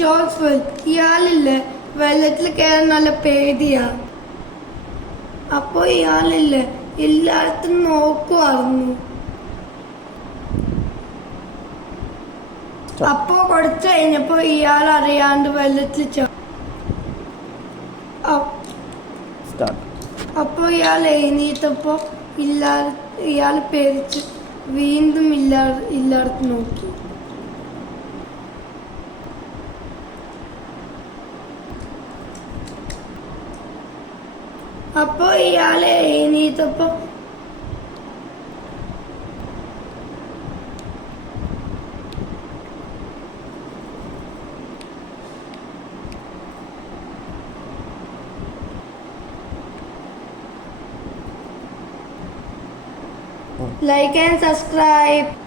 ജോസ്ഫൽ ഇയാളില്ലേ വെള്ളത്തിൽ കയറാൻ നല്ല പേടിയാ. അപ്പൊ ഇയാളില്ലേ എല്ലായിടത്തും നോക്കുമായിരുന്നു. അപ്പൊ കുറച്ച് കഴിഞ്ഞപ്പോ ഇയാൾ അറിയാണ്ട് വെള്ളത്തിൽ അപ്പൊ ഇയാൾ എഴുന്നേറ്റപ്പോ ഇയാൾ പേടിച്ച് വീണ്ടും എല്ലായിടത്തും നോക്കി. അപ്പൊ ഇയാളെ എഴുന്നേറ്റപ്പോ like and subscribe.